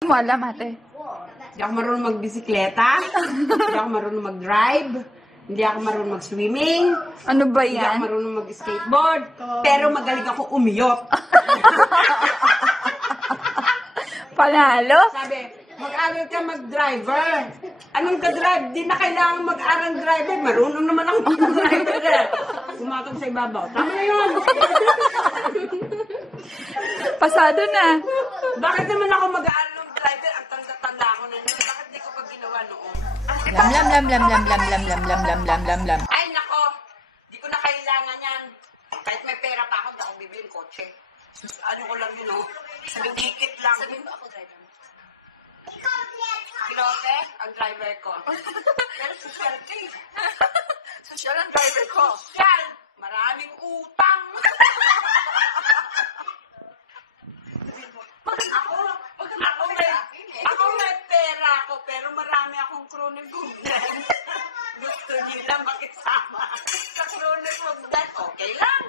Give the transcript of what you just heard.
mo alam, ate? Hindi ako marunong magbisikleta. hindi ako marunong mag-drive. Hindi ako marunong mag-swimming. Ano ba Hindi ako yan? marunong mag-skateboard. Pero magaling ako umiyot. Panalo? Sabi, mag-aral ka mag-driver. Anong ka-drive? Di na kailangan mag-aral driver. Marunong naman ako mag-driver. eh. Pumatong sa ibabaw. Tama na yun. Pasado na. Bakit naman ako mag-aaral ng driver? Ang tanda-tanda ko na yun. Bakit ginawa noon? Lam lam lam lam lam lam lam lam lam lam lam lam lam. Ay, nako. Di ko na kailangan yan. Kahit may pera pa ako, ako bibili ng kotse. Ano ko lang yun, oh. Sabi, ticket lang. Sabi mo ako driver. Pilote, ang driver ko. Pero social eh. Social ang driver ko. Pero marami akong chronic complaint. Gusto nila makisama. Sa chronic complaint, okay lang.